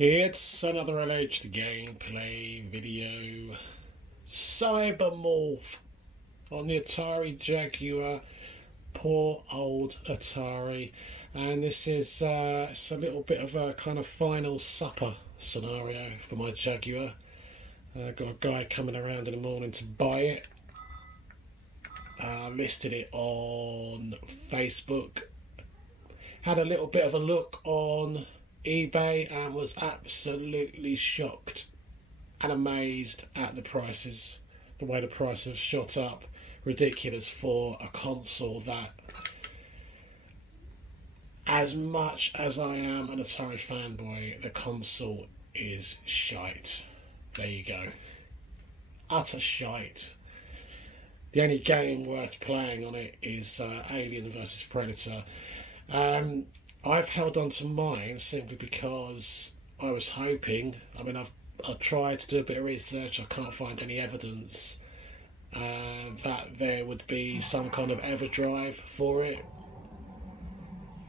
It's another alleged gameplay video. Cybermorph on the Atari Jaguar. Poor old Atari. And this is it's a little bit of a kind of final supper scenario for my Jaguar. Got a guy coming around in the morning to buy it. Listed it on Facebook. Had a little bit of a look on eBay and was absolutely shocked and amazed at the prices. The way the prices shot up. Ridiculous for a console that, as much as I am an Atari fanboy, the console is shite. There you go. Utter shite. The only game worth playing on it is Alien vs Predator. I've held on to mine simply because I was hoping, I've tried to do a bit of research, I can't find any evidence that there would be some kind of EverDrive for it,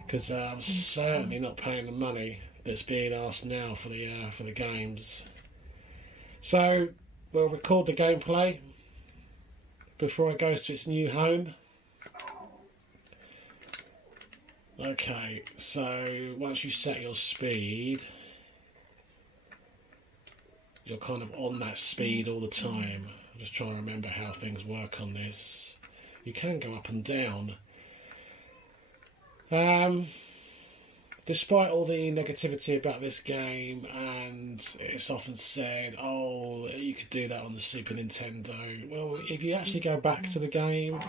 because I'm certainly not paying the money that's being asked now for the games. So we'll record the gameplay before it goes to its new home. Okay, so once you set your speed, you're kind of on that speed all the time. I'm just trying to remember how things work on this. You can go up and down. Despite all the negativity about this game, and it's often said, oh, you could do that on the Super Nintendo. Well, if you actually go back to the game,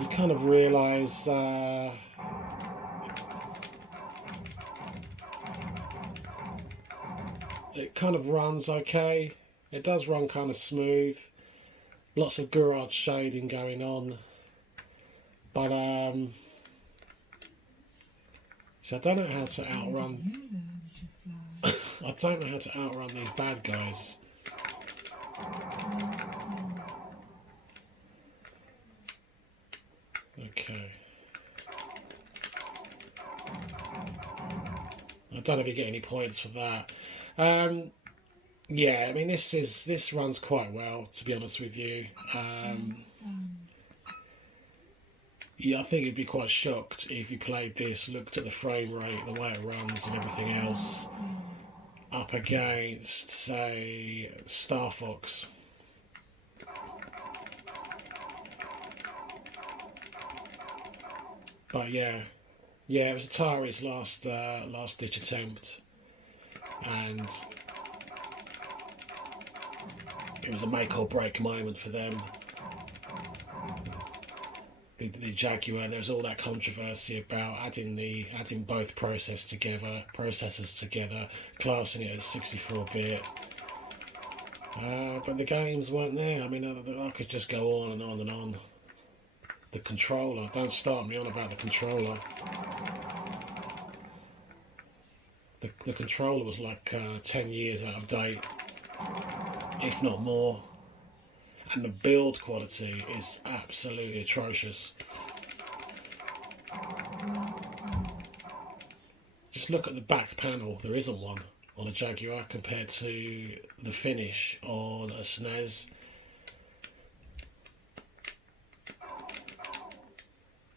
you kind of realise it kind of runs okay. It does run kind of smooth. Lots of garage shading going on. But so I don't know how to outrun. I don't know how to outrun these bad guys. Okay. I don't know if you get any points for that. Yeah, I mean this runs quite well, to be honest with you. Yeah, I think you'd be quite shocked if you played this, looked at the frame rate, the way it runs and everything else, up against, say, Star Fox. But yeah, it was Atari's last ditch attempt, and it was a make or break moment for them. The Jaguar, there's all that controversy about adding both processors together, classing it as 64-bit. But the games weren't there. I mean, I could just go on and on and on. The controller, don't start me on about the controller. The controller was like 10 years out of date, if not more. And the build quality is absolutely atrocious. Just look at the back panel, there isn't one on a Jaguar compared to the finish on a SNES.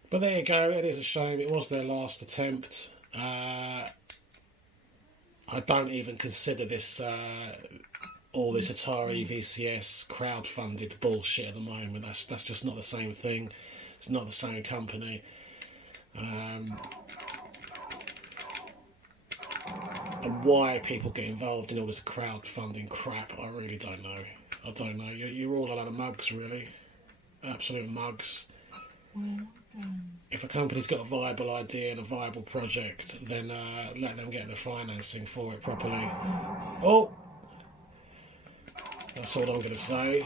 But there you go, it is a shame, it was their last attempt. I don't even consider this all this Atari VCS crowd-funded bullshit at the moment. That's just not the same thing. It's not the same company. And why people get involved in all this crowdfunding crap, I really don't know. I don't know. You're all a lot of mugs, really. Absolute mugs. If a company's got a viable idea and a viable project, then let them get the financing for it properly. Oh! That's all I'm going to say.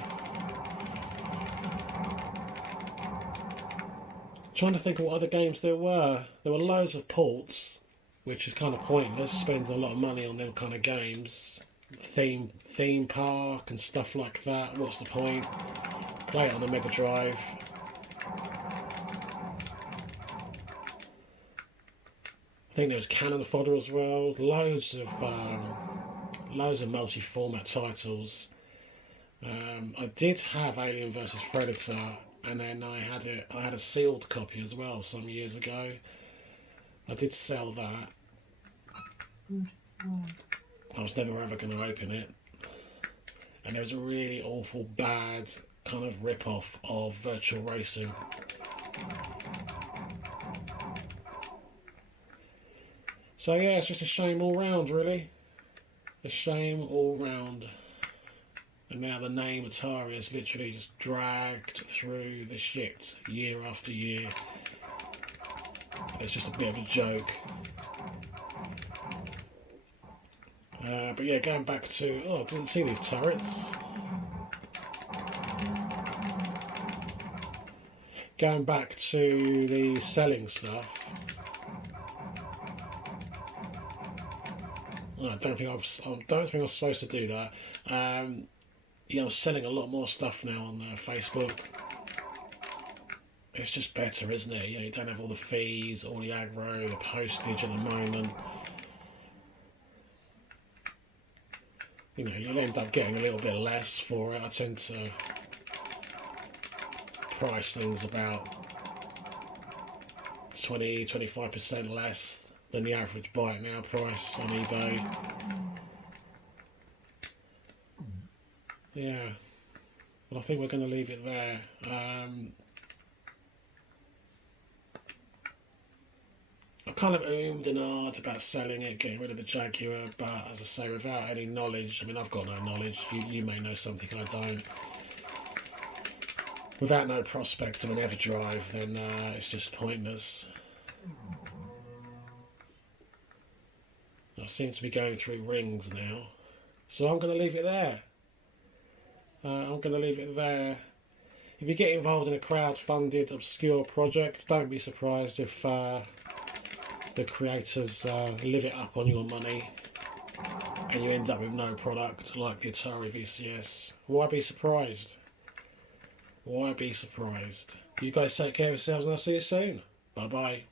Trying to think of what other games there were. There were loads of ports, which is kind of pointless, spending a lot of money on them kind of games. Theme park and stuff like that. What's the point? Play it on the Mega Drive. I think there was Cannon fodder as well. Loads of multi-format titles. I did have Alien vs Predator, and then I had a sealed copy as well some years ago. I did sell that. I was never ever going to open it. And there was a really awful bad kind of rip-off of Virtual Racing. So yeah, it's just a shame all round, really. A shame all round. And now the name Atari is literally just dragged through the shit year after year. It's just a bit of a joke. But yeah, going back to... Oh, I didn't see these turrets. Going back to the selling stuff. Oh, I don't think I'm supposed to do that. I'm selling a lot more stuff now on Facebook. It's just better, isn't it? You don't have all the fees, all the aggro, the postage at the moment. You'll end up getting a little bit less for it. I tend to price things about 20-25% less than the average buy it now price on eBay. Yeah, but I think we're going to leave it there. I kind of oomed and ahed about selling it, getting rid of the Jaguar, but as I say, without any knowledge, I mean, I've got no knowledge, you may know something I don't. Without no prospect of an EverDrive, then it's just pointless. I seem to be going through rings now, so I'm going to leave it there. I'm going to leave it there. If you get involved in a crowd-funded, obscure project, don't be surprised if the creators live it up on your money and you end up with no product like the Atari VCS. Why be surprised? Why be surprised? You guys take care of yourselves and I'll see you soon. Bye-bye.